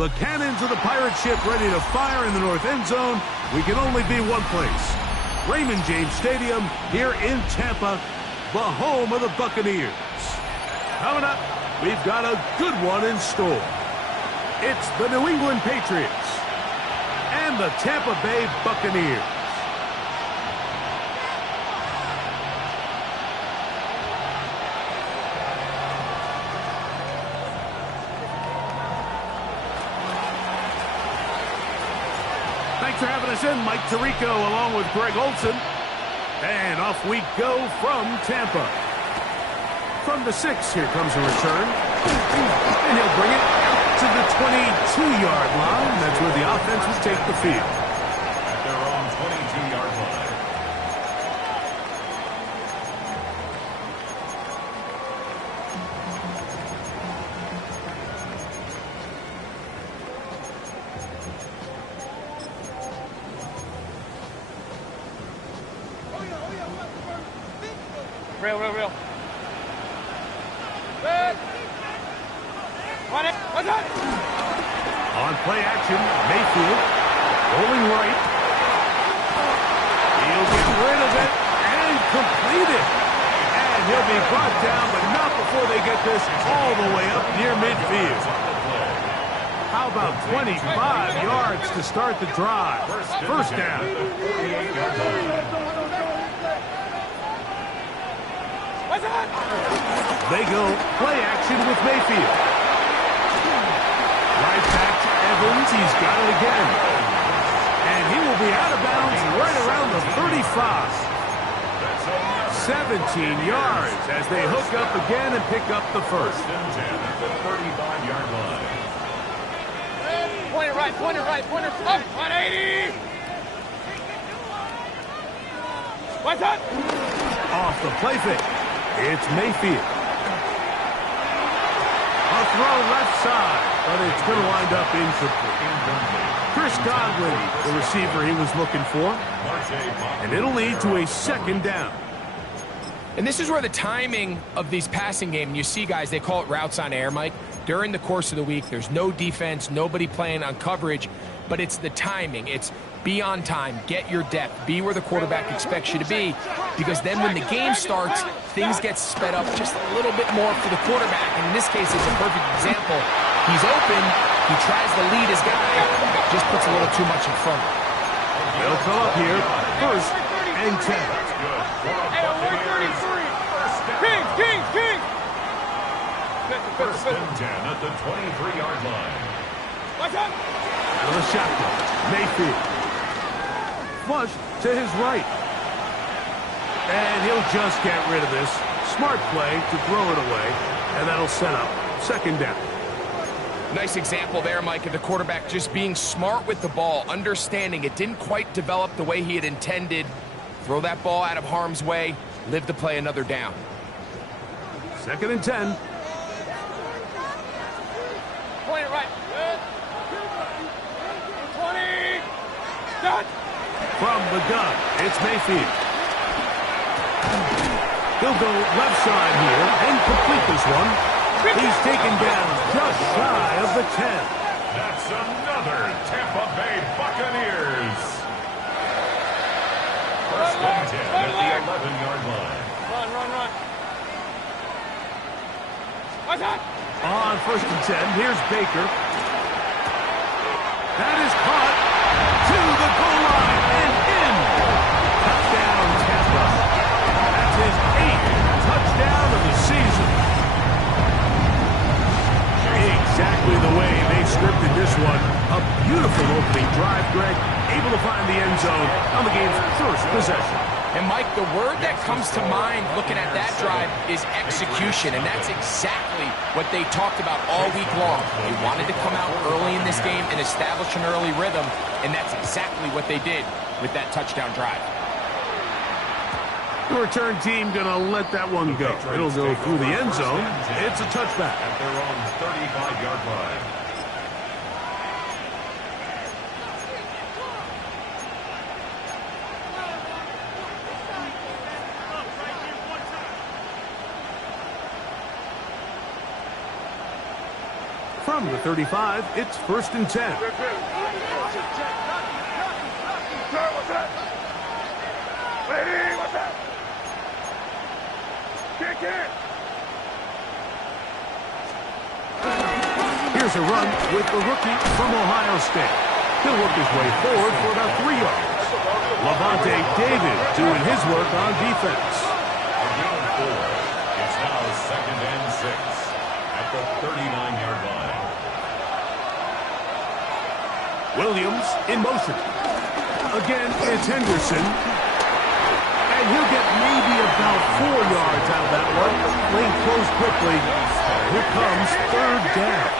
The cannons of the pirate ship ready to fire in the north end zone. We can only be one place. Raymond James Stadium here in Tampa, the home of the Buccaneers. Coming up, we've got a good one in store. It's the New England Patriots and the Tampa Bay Buccaneers. Thanks for having us in, Mike Tirico, along with Greg Olson. And off we go from Tampa. From the 6, here comes a return. And he'll bring it out to the 22-yard line. That's where the offense will take the field. At their own 22-yard line. Real. On play action, Mayfield rolling right. He'll get rid of it and complete it. And he'll be brought down, but not before they get this all the way up near midfield. How about 25 yards to start the drive? First down. They go play action with Mayfield. Right back to Evans. He's got it again. And he will be out of bounds right around the 35. 17 yards as they hook up again and pick up the first. At the 35-yard line. Pointer right, pointer up, 180! What's up? Off the play fake. It's Mayfield. A throw left side, but it's going to wind up incomplete. Chris Godwin, the receiver he was looking for. And it'll lead to a second down. And this is where the timing of these passing game, you see guys, they call it routes on air, Mike. During the course of the week, there's no defense, nobody playing on coverage, but it's the timing. It's be on time, get your depth, be where the quarterback expects you to be, because then when the game starts, things get sped up just a little bit more for the quarterback. And in this case, it's a perfect example. He's open, he tries to lead his guy, just puts a little too much in front. They'll come up here, first and 10. Hey, 133! Kings! First and 10 at the 23-yard line. What's up? Out of the shotgun, Mayfield. Flush to his right. And he'll just get rid of this. Smart play to throw it away. And that'll set up second down. Nice example there, Mike, of the quarterback just being smart with the ball, understanding it didn't quite develop the way he had intended. Throw that ball out of harm's way, live to play another down. Second and 10. Point it right. Good. 20. Done. From the gun, it's Mayfield. He'll go left side here and complete this one. He's taken down just shy of the 10. That's another Tampa Bay Buccaneers. First and 10 at the 11-yard line. Run. What's up? On first and 10, here's Baker. That is caught to the goal line and in. Touchdown, Tampa. That's his 8th touchdown of the season. Exactly the way they scripted this one. A beautiful opening drive, Greg. Able to find the end zone on the game's first possession. And, Mike, the word that comes to mind looking at that drive is execution, and that's exactly what they talked about all week long. They wanted to come out early in this game and establish an early rhythm, and that's exactly what they did with that touchdown drive. The return team going to let that one go. It'll go through the end zone. It's a touchback. At their own 35-yard line. From the 35, it's 1st and 10. Here's a run with the rookie from Ohio State. He'll work his way forward for about 3 yards. Levante David doing his work on defense. A gain of 4. It's now 2nd and 6 at the 39-yard line. Williams in motion. Again, it's Henderson. And he'll get maybe about 4 yards out of that one. Lane closed quickly. Here comes 3rd down.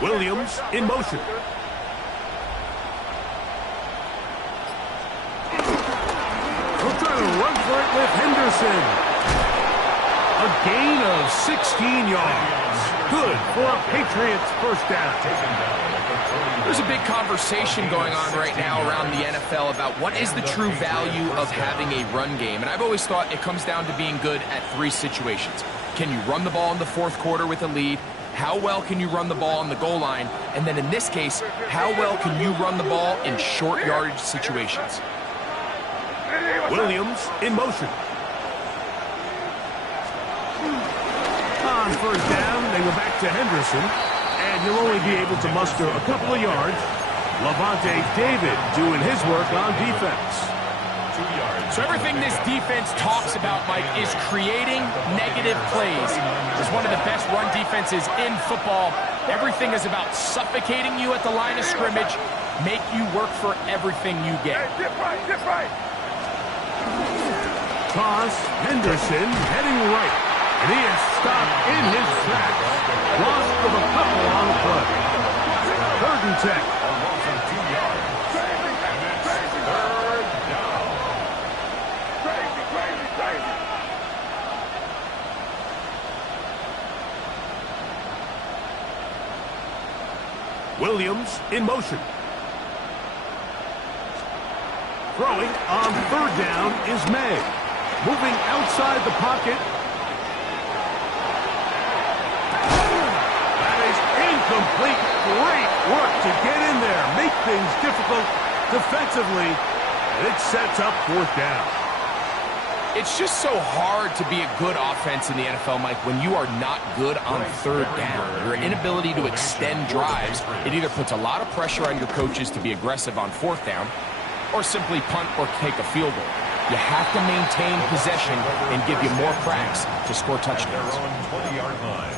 Williams in motion. We're trying to run for it with Henderson. A gain of 16 yards. Good for a Patriots 1st down. There's a big conversation going on right now around the NFL about what is the true value of having a run game. And I've always thought it comes down to being good at 3 situations. Can you run the ball in the 4th quarter with a lead? How well can you run the ball on the goal line? And then in this case, how well can you run the ball in short yardage situations? Williams in motion. On 1st down, they go back to Henderson, and he'll only be able to muster a couple of yards. Levante David doing his work on defense. 2 yards. So everything this defense talks about, Mike, is creating negative plays. It's one of the best run defenses in football. Everything is about suffocating you at the line of scrimmage, make you work for everything you get. Get right. Toss, Henderson heading right, and he is stopped in his tracks. Loss of a couple on the play. 3rd and 10. A loss of 2 yards. And it's 3rd down. Crazy. Williams in motion. Throwing on 3rd down is May. Moving outside the pocket. That is incomplete. Great work to get in there. Make things difficult defensively. And it sets up 4th down. It's just so hard to be a good offense in the NFL, Mike, when you are not good on 3rd down. Your inability to extend drives, it either puts a lot of pressure on your coaches to be aggressive on 4th down or simply punt or take a field goal. You have to maintain possession and give you more cracks to score touchdowns. Their own 20-yard line.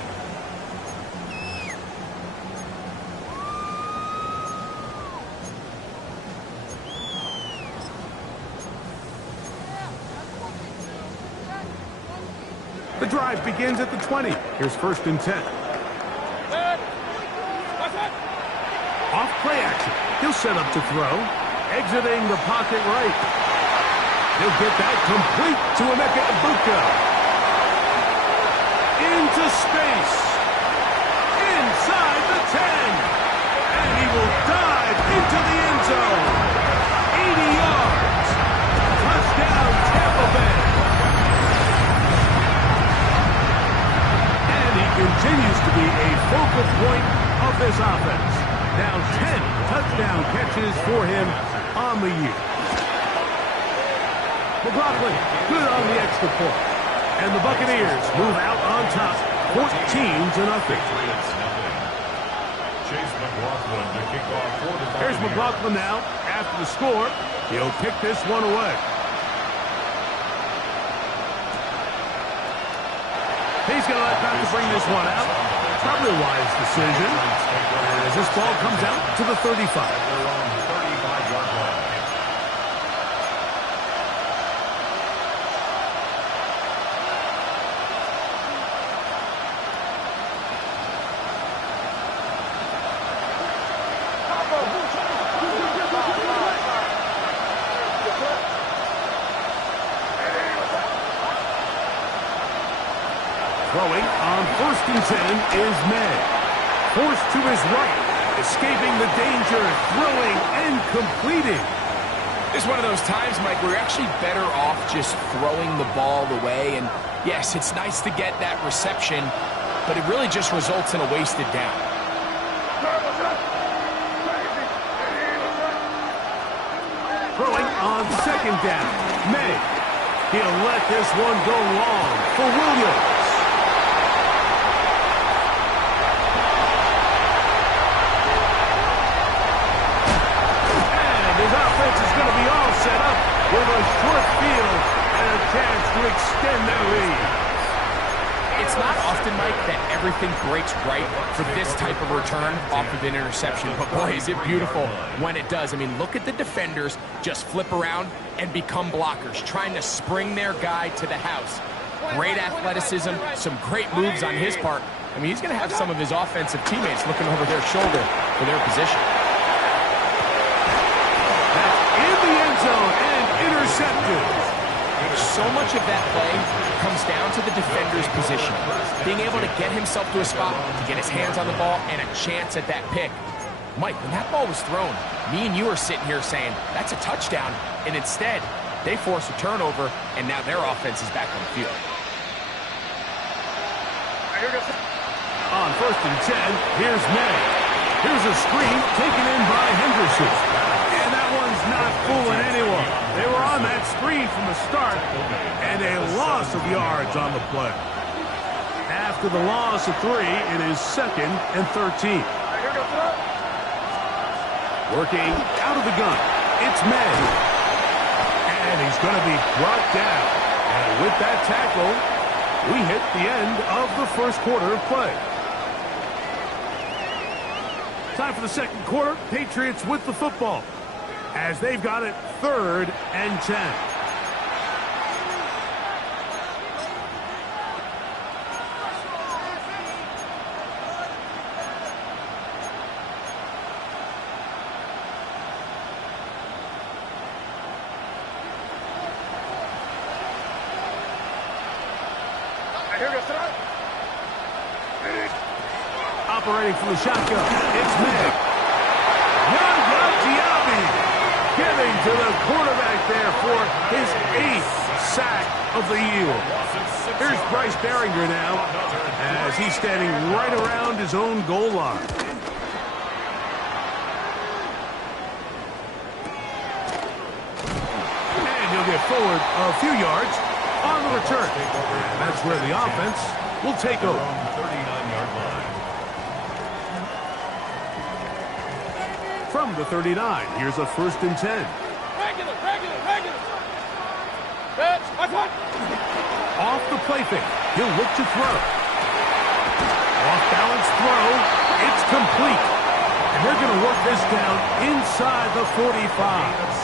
The drive begins at the 20. Here's 1st and 10. Off play action. He'll set up to throw. Exiting the pocket right. He'll get that complete to Emeka Egbuka. Into space. Inside the 10. And he will dive into the end zone. 80 yards. Touchdown, Tampa Bay. And he continues to be a focal point of this offense. Now 10 touchdown catches for him on the year. McLaughlin, good on the extra point. And the Buccaneers move out on top, 14-0. Chase McLaughlin to kick off for the Buccaneers. Here's McLaughlin now. After the score, he'll kick this one away. He's going to let Patrick bring this one out. Probably a wise decision. As this ball comes out to the 35. Their own 35-yard line. Throwing on 1st and 10 is May. Forced to his right, escaping the danger, throwing and completing. This is one of those times, Mike, where you're actually better off just throwing the ball away. And yes, it's nice to get that reception, but it really just results in a wasted down. Throwing on 2nd down, May. He'll let this one go long for Williams. And his offense is going to be all set up with a short field and a chance to extend their lead. It's not often, Mike, that everything breaks right for this type of return off of an interception. But, boy, is it beautiful when it does. I mean, look at the defenders just flip around and become blockers, trying to spring their guy to the house. Great athleticism, some great moves on his part. I mean, he's going to have some of his offensive teammates looking over their shoulder for their position. That's in the end zone and intercepted. So much of that play comes down to the defender's position. Being able to get himself to a spot, to get his hands on the ball, and a chance at that pick. Mike, when that ball was thrown, me and you are sitting here saying, that's a touchdown, and instead, they force a turnover, and now their offense is back on the field. On 1st and 10, here's May. Here's a screen taken in by Henderson. And that one's not fooling anyone. They were on that screen from the start, and a loss of yards on the play. After the loss of 3, it is 2nd and 13. Working out of the gun, it's May. And he's going to be brought down. And with that tackle, we hit the end of the 1st quarter of play. Time for the 2nd quarter. Patriots with the football as they've got it 3rd and 10. Operating from the shotgun, it's May. Getting to the quarterback there for his 8th sack of the year. Here's Bryce Behringer now as he's standing right around his own goal line. And he'll get forward a few yards on the return. And that's where the offense will take over. 39-yard line. From the 39, here's a 1st and 10. Regular. Pitch, Off the play fake, he'll look to throw. Off balance throw, it's complete. And they're going to work this down inside the 45.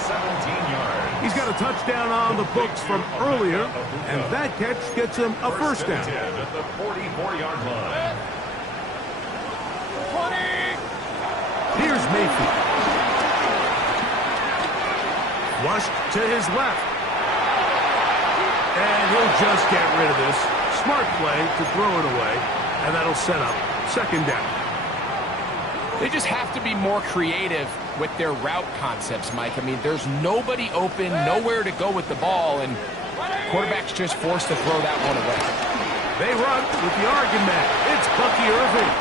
17 yards. He's got a touchdown on the books from earlier, and that catch gets him a 1st down. 10 at the 44-yard line. 20. Here's Mayfield. Flushed to his left. And he'll just get rid of this. Smart play to throw it away. And that'll set up 2nd down. They just have to be more creative with their route concepts, Mike. I mean, there's nobody open, nowhere to go with the ball, and quarterback's just forced to throw that one away. They run with the Oregon man. It's Bucky Irving.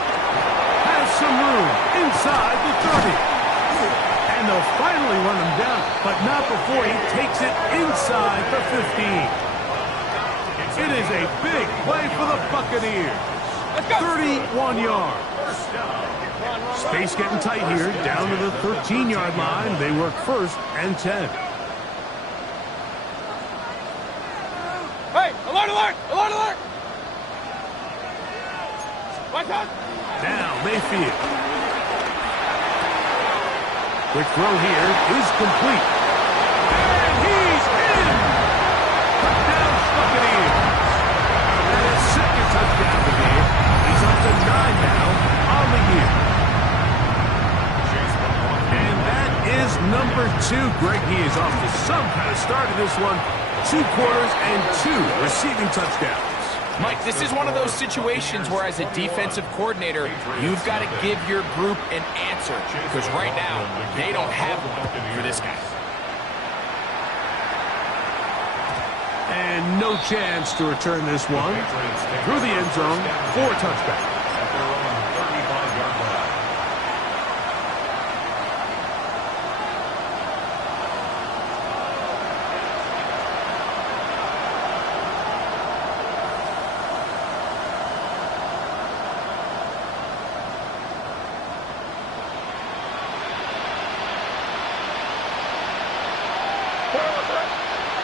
Has some room inside the 30. And they'll finally run him down, but not before he takes it inside the 15. It is a big play for the Buccaneers. 31 yards. Space getting tight here, down to the 13-yard line. They work 1st and 10. Hey, alert! Watch out! Now Mayfield. Quick throw here is complete. And he's in! Touchdown Buccaneers. And his 2nd touchdown of the game. He's up to 9 now on the year. And that is number 2. Greg, he is off to some kind of start in this one. 2 quarters and 2 receiving touchdowns. Mike, this is one of those situations where as a defensive coordinator, you've got to give your group an answer because right now, they don't have one for this guy. And no chance to return this one. Through the end zone for a touchback. At their own 35-yard line.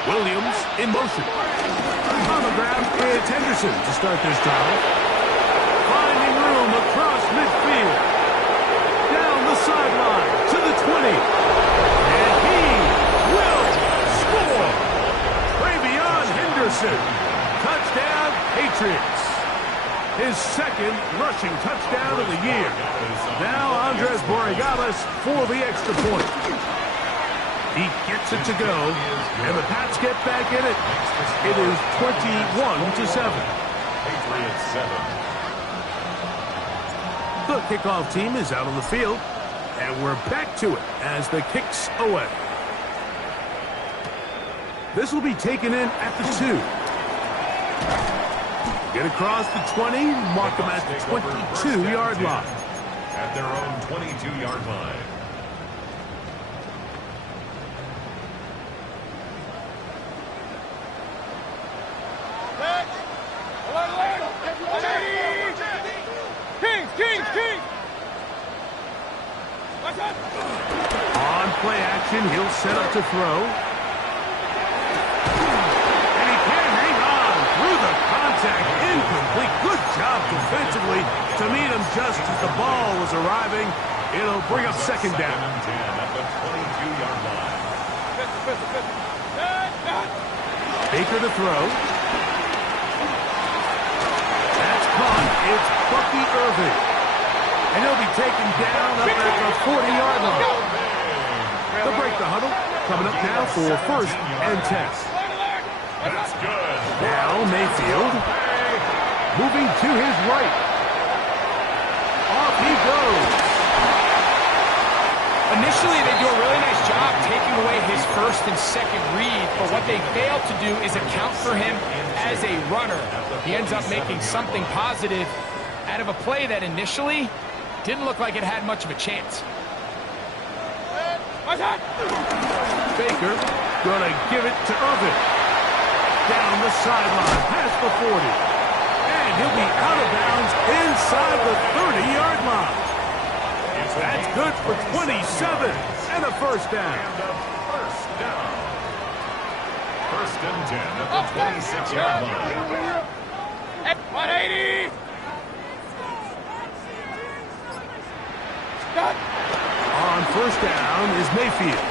Williams in motion. On the ground, it's Henderson to start this drive. Finding room across midfield. Down the sideline to the 20. And he will score. Travion Henderson. Touchdown, Patriots. His second rushing touchdown of the year. Now Andres Borregales for the extra point. He gets it to go, and the Pats get back in it. It is 21-7. Patriots 7. The kickoff team is out on the field, and we're back to it as the kick's away. This will be taken in at the 2. Get across the 20, mark them at the 22-yard line. At their own 22-yard line. On play action, he'll set up to throw. And he can hang on through the contact. Incomplete. Good job defensively to meet him just as the ball was arriving. It'll bring up second down. 10 at the 22-yard line. Baker to throw. That's caught. It's Bucky Irving. And he'll be taken down up at the 40-yard line. They'll break the huddle. Coming up now for first and 10. That's good. Now Mayfield. Moving to his right. Off he goes. Initially, they do a really nice job taking away his first and second read, but what they fail to do is account for him as a runner. He ends up making something positive out of a play that initially didn't look like it had much of a chance. Baker gonna give it to Irvin. Down the sideline, past the 40. And he'll be out of bounds inside the 30-yard line. That's good for 27 and a first down. First down. First and 10 at the 26-yard line. 180. On first down is Mayfield.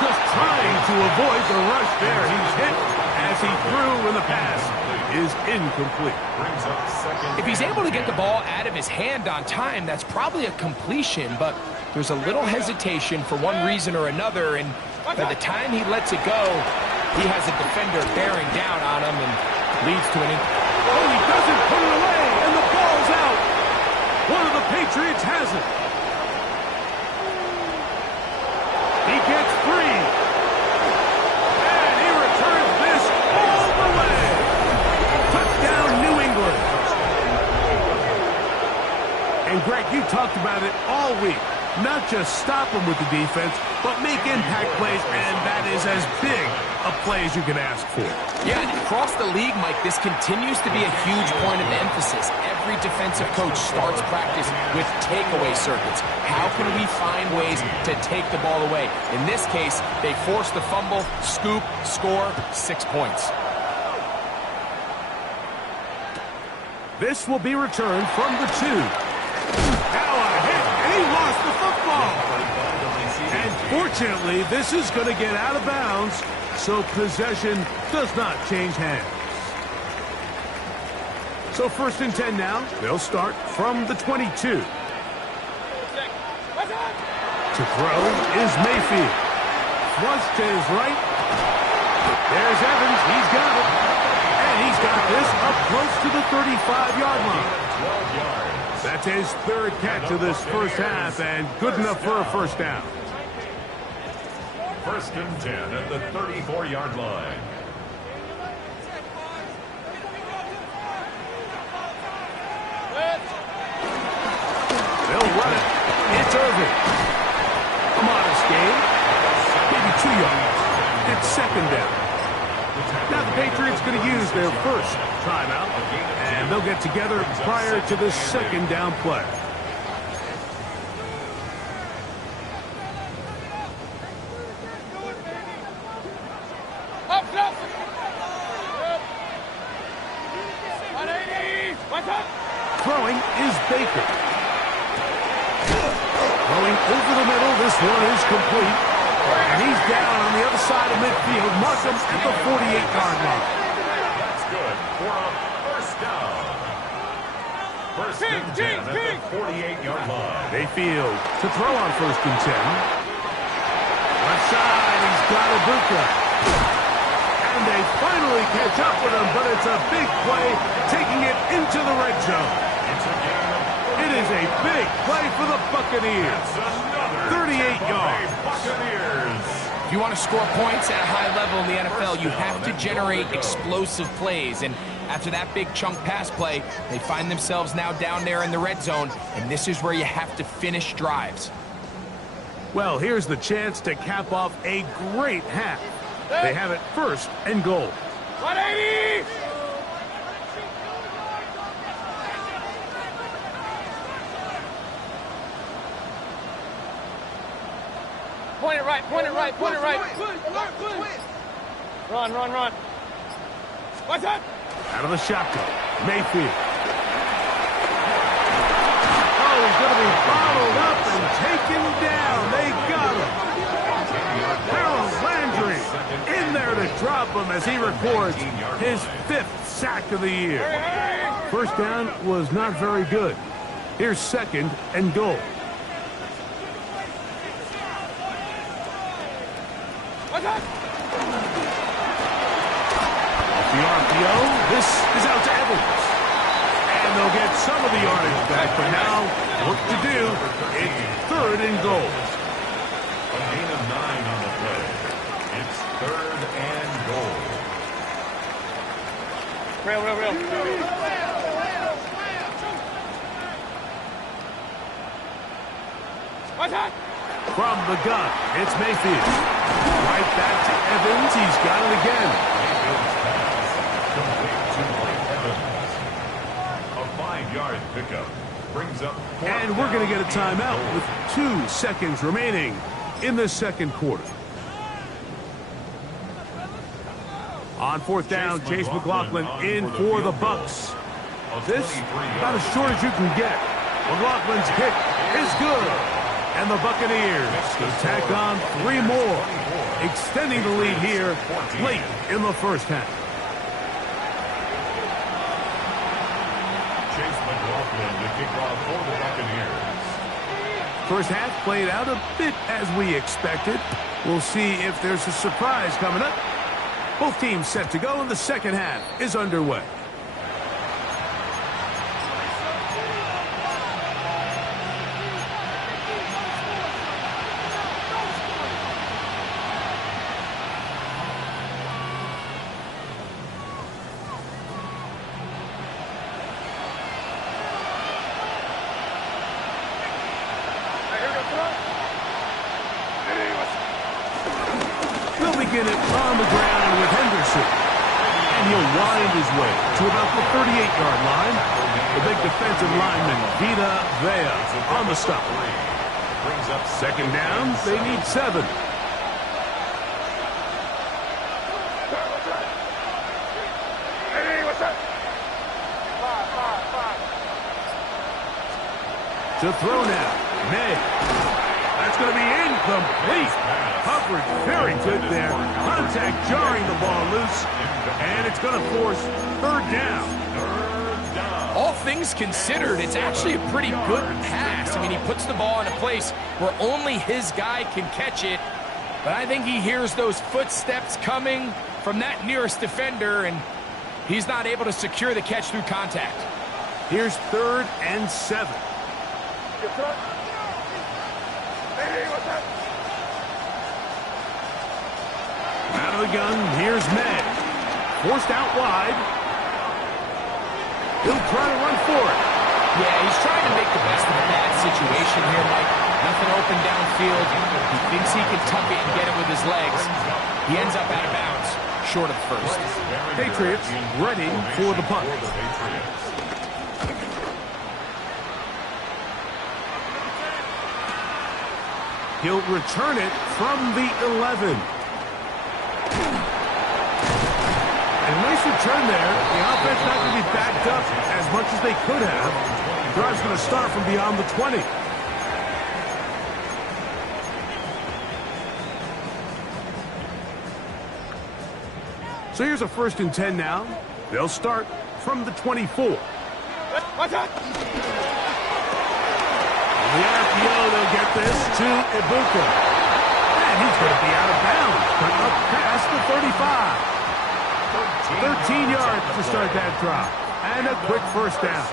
Just trying to avoid the rush there. He's hit as he threw, and the pass is incomplete. Brings up second. If he's able to get the ball out of his hand on time, that's probably a completion, but there's a little hesitation for one reason or another, and by the time he lets it go, he has a defender bearing down on him and leads to an Oh, he doesn't put it away, and the ball's out. One of the Patriots has it. He gets free. And he returns this all the way. Touchdown, New England. And Greg, you talked about it all week. Not just stop him with the defense, but make impact plays, and that is as big a play as you can ask for. Yeah, and across the league, Mike, this continues to be a huge point of emphasis. Every defensive coach starts practice with takeaway circuits. How can we find ways to take the ball away? In this case, they force the fumble, scoop, score, 6 points. This will be returned from the 2. Now a hit, and he lost the football. And fortunately, this is going to get out of bounds, so possession does not change hands. So first and 10 now. They'll start from the 22. To throw is Mayfield. Flush to his right. There's Evans. He's got it. And he's got this up close to the 35-yard line. 12 yards. That's his third catch of this first half, and good enough for a first down. 1st and 10 at the 34-yard line. They'll run it. It's Irving. A modest gain. Maybe 2 yards. It's second down. Now the Patriots going to use their first timeout, and they'll get together prior to the second down play. Up, up. 180. What's up? Throwing is Baker. Throwing over the middle. This one is complete. And he's down on the other side of midfield. Markham at the 48-yard line. That's good for a first down. 1st and 10 at the 48-yard line. Mayfield to throw on 1st and 10. Left side, he's got Ibuka. And they finally catch up with him, but it's a big play, taking it into the red zone. It's a gain of It is a big play for the Buccaneers. 38 yards. Buccaneers. If you want to score points at a high level in the NFL, you have to generate explosive plays. And after that big chunk pass play, they find themselves now down there in the red zone, and this is where you have to finish drives. Well, here's the chance to cap off a great half. They have it 1st and goal. 180. Point it right, point it right, point it right. Run, run, run. What's up? Out of the shotgun. Mayfield. Oh, he's going to be bottled up and taken down. They got him. Harold Landry in there to drop him as he records his 5th sack of the year. First down was not very good. Here's 2nd and goal. What's up? Off the RPO, this is out to Evans. And they'll get some of the yardage back, but now work to do. It's 3rd and goal. A gain of 9 on the play. It's 3rd and goal. Real. What's up? From the gun, it's Mayfield. Right back to Evans. He's got it again. Mayfield's pass complete to Mike Evans. A 5-yard pickup brings up. And we're going to get a timeout with 2 seconds remaining in the second quarter. On 4th down, Chase McLaughlin in for the Bucs. This about as short as you can get. McLaughlin's kick is good. And the Buccaneers will tack on 3 more, extending the lead here late in the first half. Chase McLaughlin to kick off for the Buccaneers. First half played out a bit as we expected. We'll see if there's a surprise coming up. Both teams set to go, and the second half is underway. They'll begin it on the ground with Henderson. And he'll wind his way to about the 38-yard line. The big defensive lineman, Vita Vea, on the stop. Brings up 2nd down, they need 7. Hey, what's up? 5. To throw now, May. That's going to be incomplete. Coverage very good there. Contact jarring the ball loose. And it's going to force 3rd down. All things considered, it's actually a pretty good pass. I mean, he puts the ball in a place where only his guy can catch it, But I think he hears those footsteps coming from that nearest defender, and he's not able to secure the catch through contact. Here's 3rd and 7. Out of the gun, here's Meg. Forced out wide. He'll try to run for it. Yeah, he's trying to make the best of a bad situation here, Mike. Nothing open downfield. He thinks he can tuck it and get it with his legs. He ends up out of bounds, short of first. Patriots ready for the punt. He'll return it from the 11. And a nice return there. The offense not going to be backed up as much as they could have. The drive's going to start from beyond the 20. So here's a 1st and 10 now. They'll start from the 24. Watch out! The RPO, they'll get this to Ibuka. And he's going to be out of bounds, but up past the 35. 13 yards to start that drive. And a quick 1st down.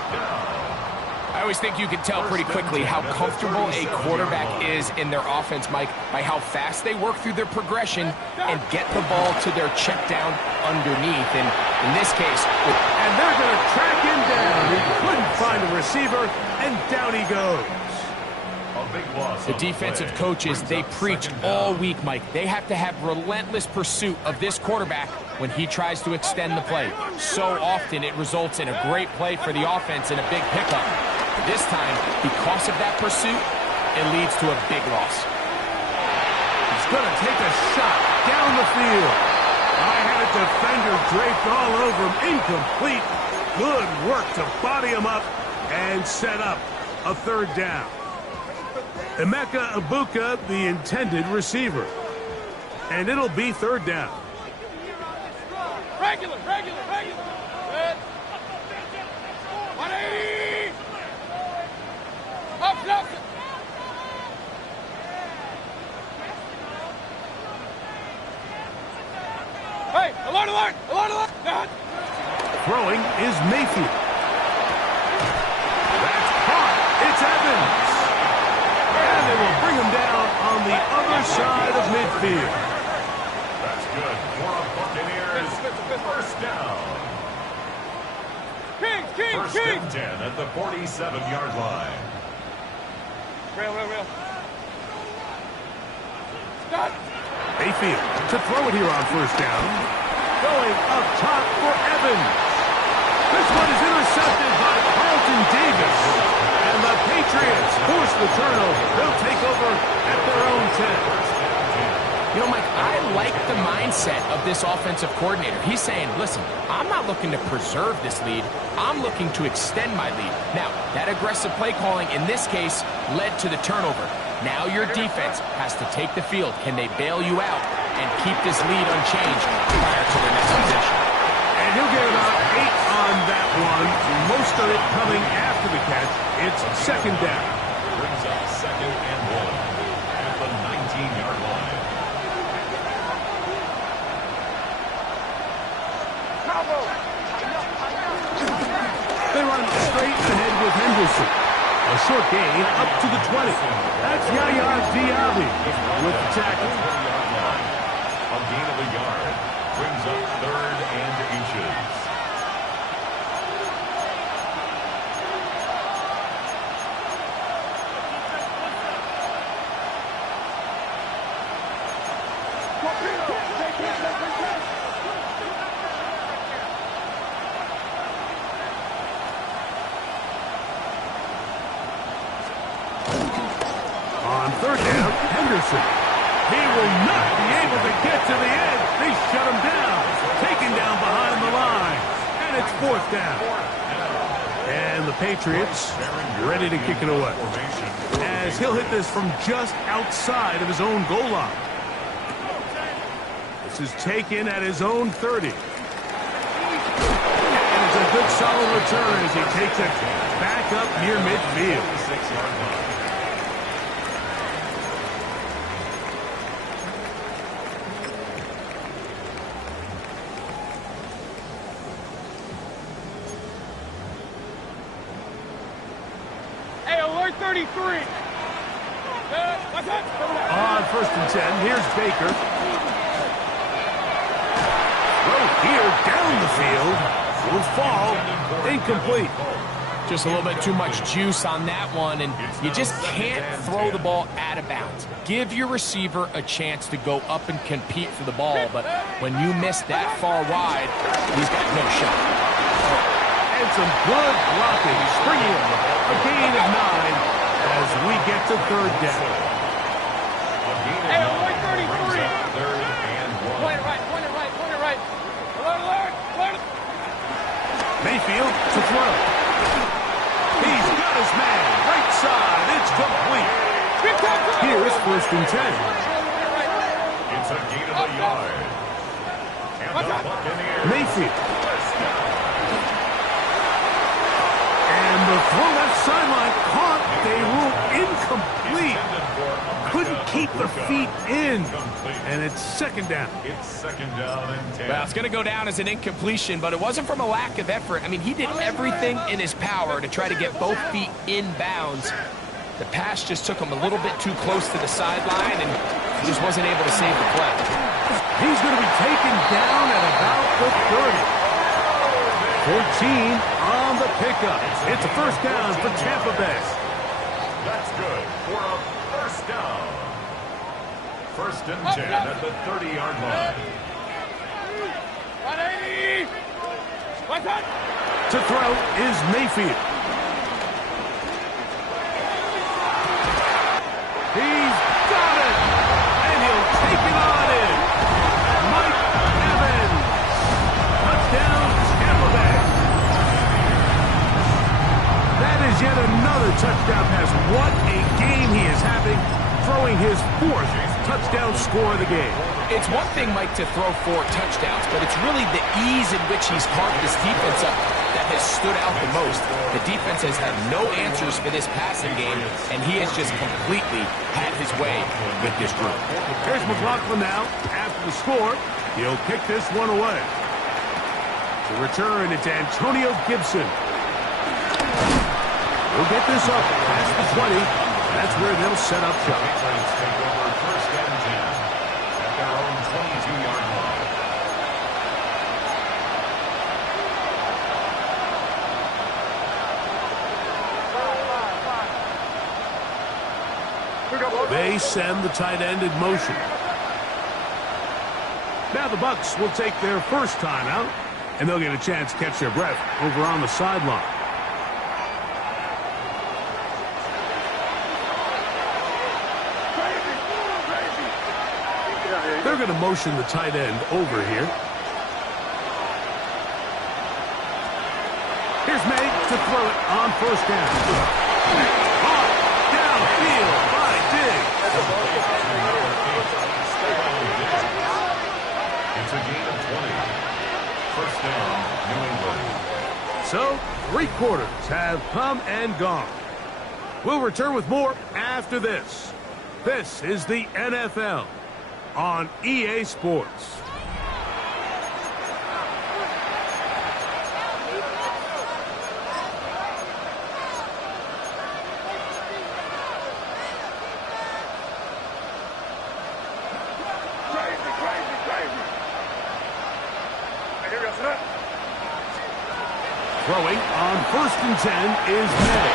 I always think you can tell pretty quickly how comfortable a quarterback is in their offense, Mike, by how fast they work through their progression and get the ball to their check down underneath. And in this case, and they're going to track him down. He couldn't find a receiver, and down he goes. The defensive coaches, they preach all week, Mike. They have to have relentless pursuit of this quarterback when he tries to extend the play. So often it results in a great play for the offense and a big pickup. This time, because of that pursuit, it leads to a big loss. He's going to take a shot down the field. I had a defender draped all over him. Incomplete. Good work to body him up and set up a 3rd down. Emeka Ibuka, the intended receiver. And it'll be 3rd down. Regular. Good. 180. Up. Hey, alert. God. Throwing is Mayfield. That's caught. It's Evans. And they will bring him down on the other side of midfield. That's good for a Buccaneers 1st down. King. 1st and 10 at the 47-yard line. Real. Stop. Mayfield to throw it here on 1st down. Going up top for Evans. This one is intercepted by Carlton Davis. And the Patriots force the turnover. They'll take over at their own 10. You know, Mike, I like the mindset of this offensive coordinator. He's saying, listen, I'm not looking to preserve this lead. I'm looking to extend my lead. Now, that aggressive play calling in this case led to the turnover. Now your defense has to take the field. Can they bail you out and keep this lead unchanged prior to their next possession? And he'll get about 8 on that one. Most of it coming after the catch. It's 2nd down. Brings up 2nd and 1 at the 19-yard line. They run straight ahead with Henderson. A short gain up to the 20. That's Yaya Diaby with the tackle. A gain of a yard brings up 3rd and inches. On 3rd down, Henderson. He will not be able to get to the edge. They shut him down. Taken down behind the line. And it's 4th down. And the Patriots ready to kick it away. As he'll hit this from just outside of his own goal line. This is taken at his own 30. And it's a good solid return as he takes it back up near midfield. 6-yard line. 33. What's that? On 1st and 10, here's Baker. Throw here down the field. Will fall. Incomplete. Just a little bit too much juice on that one, and you just can't throw the ball out of bounds. Give your receiver a chance to go up and compete for the ball, but when you miss that far wide, he's got no shot. And some good blocking. Springing a gain of 9 as we get to 3rd down. Hey, avoid 33. Third and 1. Point it right, point it right, point it right. Alert, alert, alert. Mayfield to throw. He's got his man. Right side. It's complete. Here's 1st and 10. It's a gain of a yard. And the Buccaneers. Mayfield. And the throw left sideline caught. They rule incomplete. Couldn't keep the feet in. And it's 2nd down. It's 2nd down and 10. Well, it's going to go down as an incompletion, but it wasn't from a lack of effort. I mean, he did everything in his power to try to get both feet in bounds. The pass just took him a little bit too close to the sideline, and he just wasn't able to save the play. He's going to be taken down at about the 30. 14 on the pickup. It's a 1st down for Tampa Bay. That's good for a 1st down. 1st and 10 at the 30-yard line. 180. What's that? To throw is Mayfield. He's got it! And he'll take it on in. Mike Evans. Touchdown, Tampa Bay. That is yet another touchdown pass. What a game he is having, throwing his 4th touchdown score of the game. It's one thing, Mike, to throw 4 touchdowns, but it's really the ease in which he's carved this defense up that has stood out the most. The defense has had no answers for this passing game, and he has just completely had his way with this group. Here's McLaughlin now. After the score, he'll kick this one away. To return, it's Antonio Gibson. We'll get this up past the 20. That's where they'll set up shop. Patriots take over 1st and 10 at their own 22-yard line. They send the tight end in motion. Now the Bucs will take their 1st timeout, and they'll get a chance to catch their breath over on the sideline. They're going to motion the tight end over here. Here's May to throw it on 1st down. Off, downfield by Diggs. It's a gain of 20. 1st down, New England. So, 3 quarters have come and gone. We'll return with more after this. This is the NFL on EA Sports. Throwing on 1st and 10 is Madden.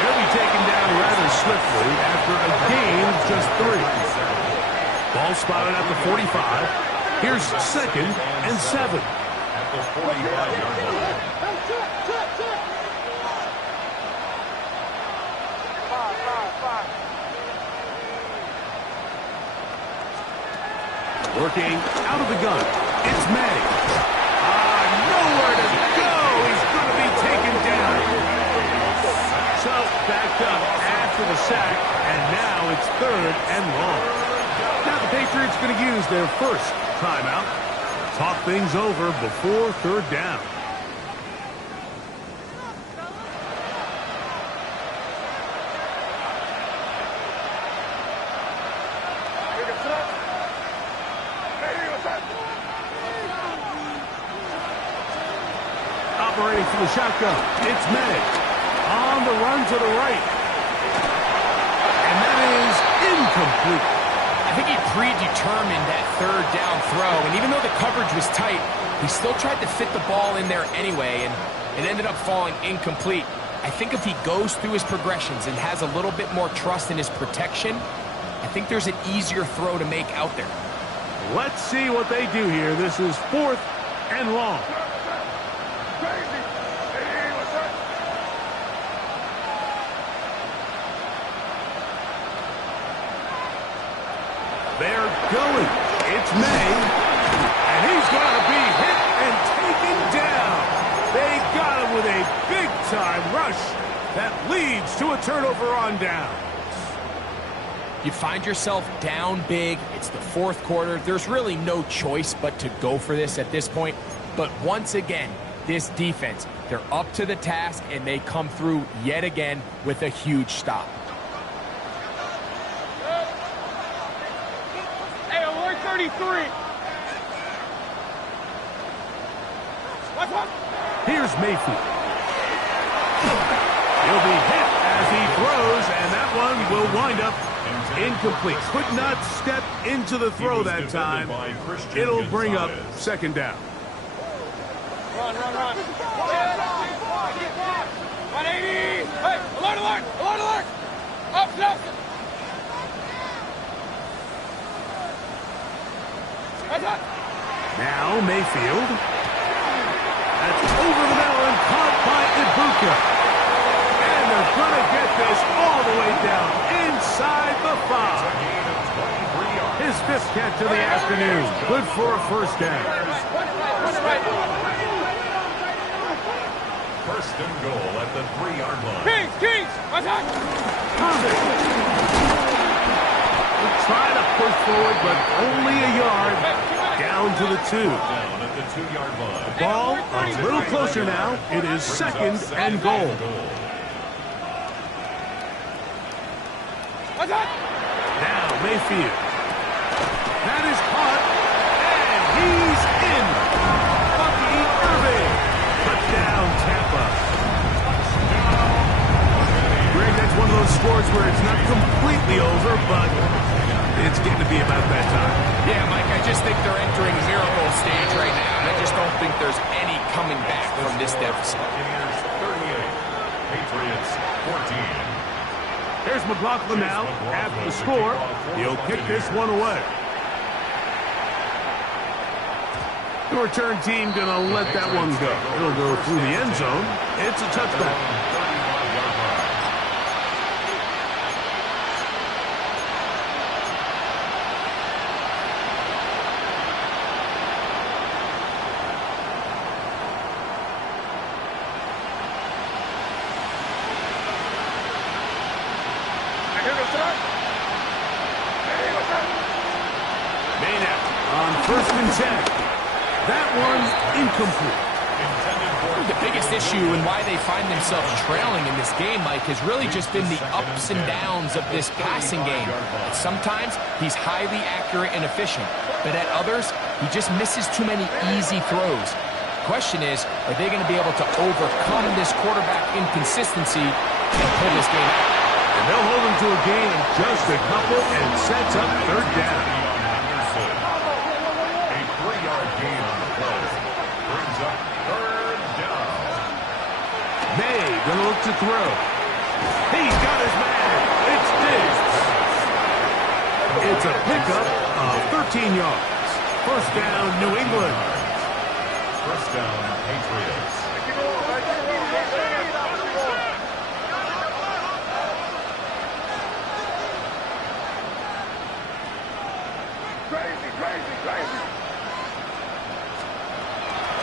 He'll be taken down rather swiftly after a gain of just 3. Ball spotted at the 45. Here's 2nd and 7. At the 45-yard line. Working out of the gun. It's May. Nowhere to go. He's going to be taken down. So backed up after the sack, and now it's 3rd and long. Now the Patriots going to use their 1st timeout. Talk things over before 3rd down. Operating from the shotgun, it's May. On the run to the right. incomplete. I think he predetermined that third down throw, and even though the coverage was tight, he still tried to fit the ball in there anyway, and it ended up falling incomplete. I think if he goes through his progressions and has a little bit more trust in his protection, I think there's an easier throw to make out there. Let's see what they do here. This is 4th and long. They're going. It's May. And he's going to be hit and taken down. They got him with a big-time rush that leads to a turnover on down. You find yourself down big. It's the 4th quarter. There's really no choice but to go for this at this point. But once again, this defense, they're up to the task, and they come through yet again with a huge stop. Hey, alert 33. Watch out. Here's Mayfield. He'll be hit as he throws, and that one will wind up incomplete. Could not step into the throw that time. It'll bring up 2nd down. Run. 180. Hey, alert. Up. That's up. Now Mayfield. That's over the middle and caught by Ibuka. And they're going to get this all the way down inside the 5. His 5th catch of the afternoon. Good for a 1st down. First and goal at the 3-yard line. Kings. Attack. We try to push forward, but only a yard. Down to the 2. Down at the 2-yard line. Ball a little closer now. It is 2nd and goal. Attack. Now Mayfield. That is caught, and he's in. Bucky Irving. Touchdown, Tampa. Greg, that's one of those scores where it's not completely over, but it's getting to be about that time. Yeah, Mike, I just think they're entering miracle stage right now, and I just don't think there's any coming back from this deficit. Buccaneers 38, Patriots 14. There's McLaughlin now at the score. He'll kick this one away. The return team going to let that one go. It'll go through the end zone. It's a touchback. Maynard on 1st and 10. That one's incomplete. The biggest issue and why they find themselves trailing in this game, Mike, has really just been the ups and downs of this passing game. Sometimes he's highly accurate and efficient, but at others, he just misses too many easy throws. The question is, are they going to be able to overcome this quarterback inconsistency and pull this game out? And they'll hold him to a gain of just a couple and sets up 3rd down. A 3-yard gain on the play. Brings up 3rd down. May going to look to throw. He's got his man. It's Diggs. It's a pickup of 13 yards. 1st down, New England. 1st down, Patriots.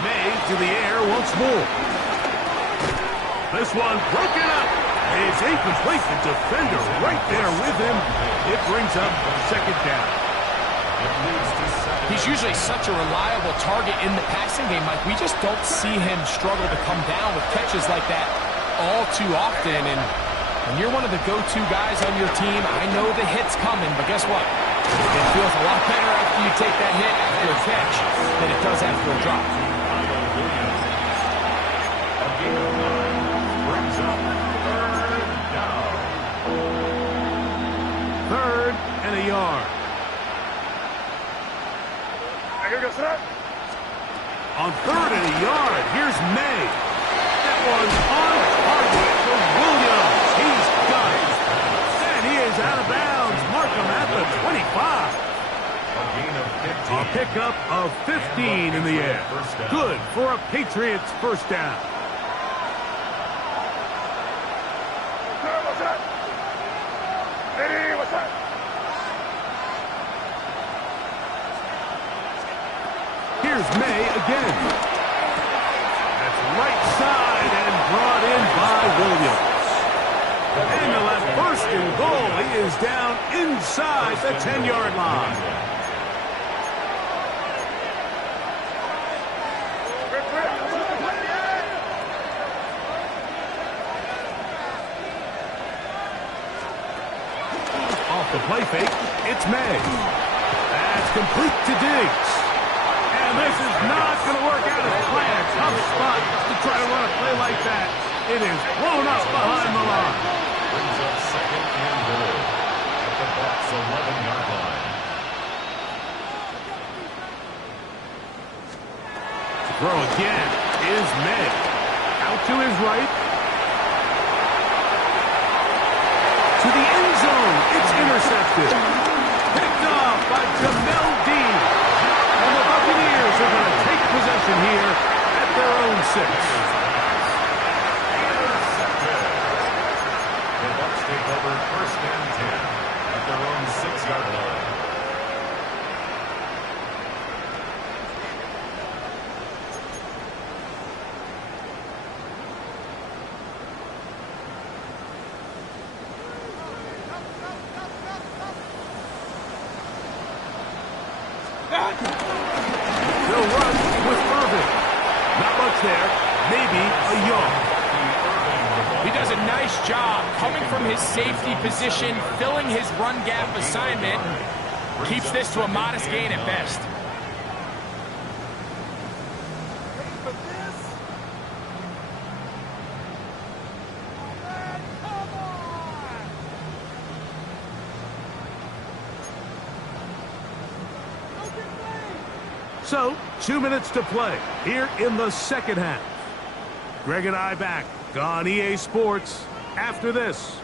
May to the air once more. This one broken up. It's incomplete. The defender right there with him. It brings up 2nd down. He's usually such a reliable target in the passing game, Mike. We just don't see him struggle to come down with catches like that all too often. And when you're one of the go-to guys on your team, I know the hit's coming, but guess what? It feels a lot better after you take that hit after a catch than it does after a drop. and a yard. On 3rd and a yard, here's May. That one's on target for Williams. He's got it. And he is out of bounds. Mark him at the 25. A pickup of 15 in the air. Good for a Patriots first down. Here's May again. That's right side and brought in by Williams. And the left first and goal. He is down inside the 10-yard line. Off the play fake, it's May. That's complete to Diggs. And this is not going to work out as planned. Tough spot to try to run a play like that. It is blown up behind the line. Brings up 2nd and goal at the Bucs 11-yard line. To throw again is May. Out to his right. To the end zone. It's intercepted. Picked off by Jamel Dean. And the Buccaneers are going to take possession here at their own 6. The Bucs take over 1st and 10 at their own 6-yard line. They'll run with Irvin. Not much there. Maybe a yard. He does a nice job coming from his safety position, filling his run gap assignment. Keeps this to a modest gain at best. So, 2 minutes to play here in the second half. Greg and I back on EA Sports after this.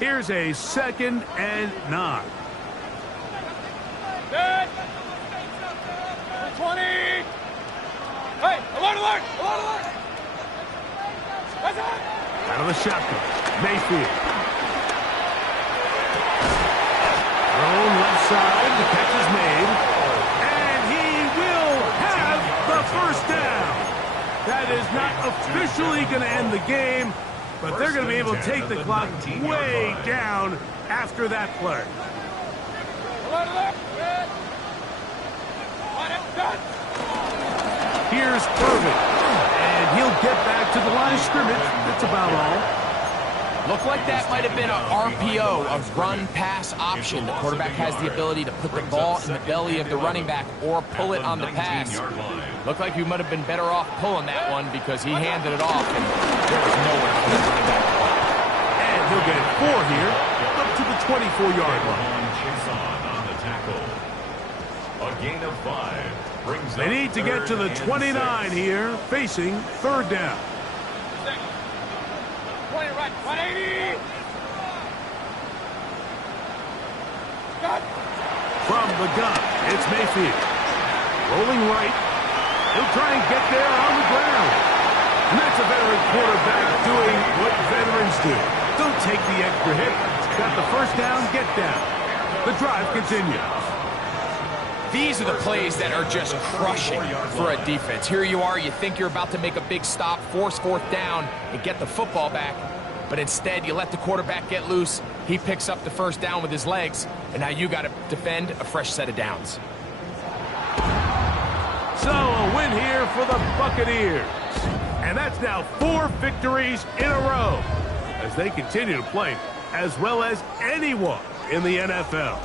Here's a 2nd and 9. Good. 20. Hey, alert, alert, alert, alert. That's it. Out of the shotgun, Mayfield. Thrown left side, the catch is made. And he will have the first down. That is not officially going to end the game, but they're going to be able to take the clock way down after that play. Alert, alert. Good. On it, done. Here's Irvin, and he'll get back to the line of scrimmage. That's about all. Looked like that might have been an RPO, a run-pass option. The quarterback has the ability to put the ball in the belly of the running back or pull it on the pass. Looked like he might have been better off pulling that one because he handed it off, and there was nowhere for the running back to go. And he'll get 4 here, up to the 24-yard line. On the tackle. A gain of 5. They need to get to the 29 here, facing 3rd down. 20 right, 180. Got. From the gun, it's Mayfield. Rolling right. He'll try and get there on the ground. And that's a veteran quarterback doing what veterans do. Don't take the extra hit. Got the first down, get down. The drive continues. These are the plays that are just crushing for a defense. Here you are, you think you're about to make a big stop, force 4th down, and get the football back. But instead, you let the quarterback get loose. He picks up the first down with his legs, and now you got to defend a fresh set of downs. So a win here for the Buccaneers. And that's now 4 victories in a row as they continue to play as well as anyone in the NFL.